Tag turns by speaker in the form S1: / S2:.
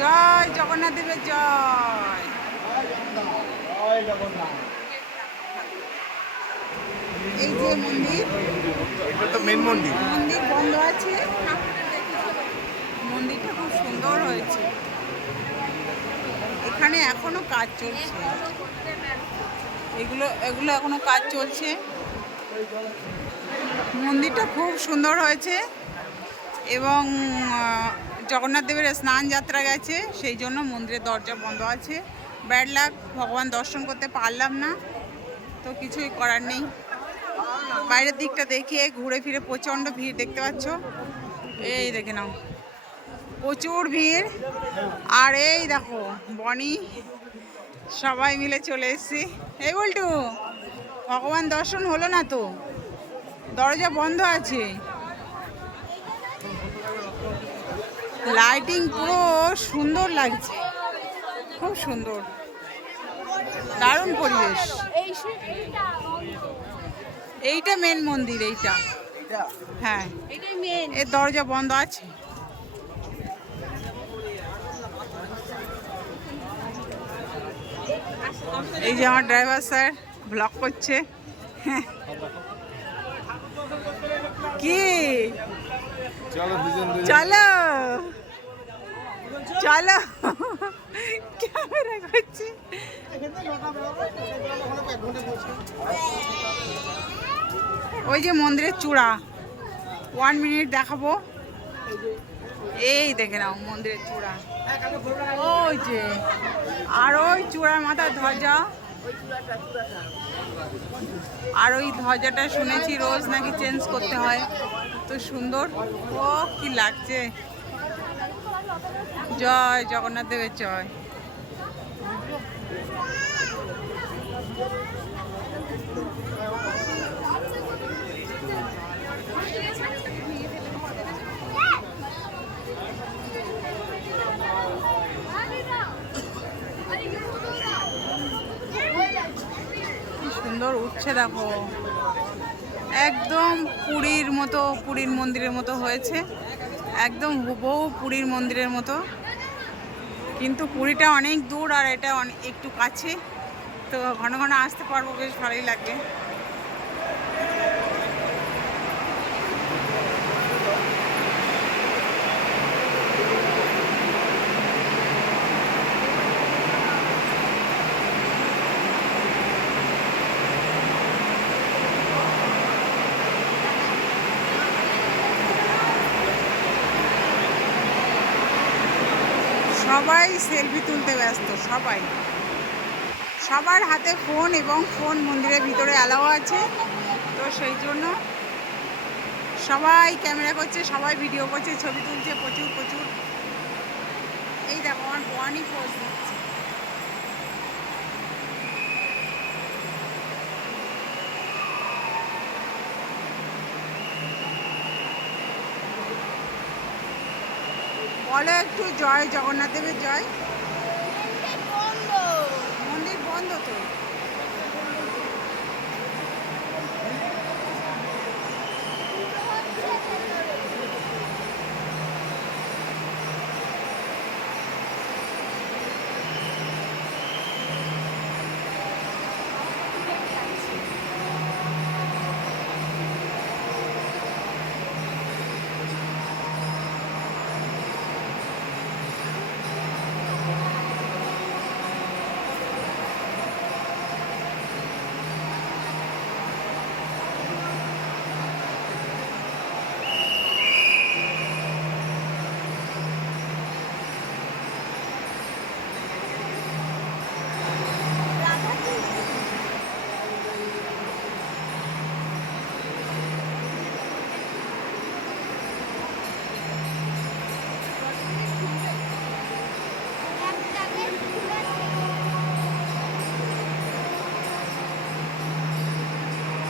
S1: জয় জগন্নাথ দেবের জয়। এই যে মন্দির
S2: এটা তো মেন মন্দির।
S1: মন্দির বন্ধ আছে। মন্দিরটা খুব সুন্দর হয়েছে। এখানে এখনও কাজ চলছে। এগুলো এগুলো এখনও কাজ চলছে। মন্দিরটা খুব সুন্দর হয়েছে। এবং জগন্নাথ দেবের স্নান যাত্রা গেছে, সেই জন্য মন্দিরের দরজা বন্ধ আছে। ব্যাড লাক, ভগবান দর্শন করতে পারলাম না, তো কিছুই করার নেই। বাইরের দিকটা দেখিয়ে ঘুরে ফিরে প্রচণ্ড ভিড় দেখতে পাচ্ছ। এই দেখে নাও, প্রচুর ভিড়। আর এই দেখো, বনি, সবাই মিলে চলে এসেছি। এই বলটু, ভগবান দর্শন হলো না তো? দরজা বন্ধ আছে। লাইটিং পুরো সুন্দর লাগছে। খুব সুন্দর। দারুণ পরিবেশ। এইটা মেন মন্দির, এইটা। হ্যাঁ। এর দরজা বন্ধ আছে। এই যে আমার ড্রাইভার স্যার ব্লক করছে। কি
S2: চলো
S1: চলো। ক্যামেরা করছি। ওই যে মন্দিরের চূড়া। ওয়ান মিনিট দেখাবো। এই দেখে নাও, মন্দিরের চূড়া। ওই যে। আর ওই চূড়ার মাথার ধ্বজা। আর ওই ধ্বজাটা শুনেছি রোজ নাকি চেঞ্জ করতে হয়। সুন্দর। ও কি লাগছে। জয় জগন্নাথ দেবের জয়। সুন্দর উঠছে দেখো। একদম পুরীর মতো, পুরীর মন্দিরের মতো হয়েছে। একদম হুবহু পুরীর মন্দিরের মতো। কিন্তু পুরীটা অনেক দূর আর এটা অনেক একটু কাছে। তো ঘন ঘন আসতে পারব, বেশ ভালোই লাগবে। সবাই সেলফি তুলতে ব্যস্ত, সবাই। সবার হাতে ফোন এবং ফোন মন্দিরের ভিতরে অ্যালাও আছে। তো সেই জন্য সবাই ক্যামেরা করছে, সবাই ভিডিও করছে, ছবি তুলছে, প্রচুর প্রচুর। এই দেখো, আমার বয়ানি পোস্ট দিচ্ছে। বলো একটু জয় জগন্নাথ দেবের জয়।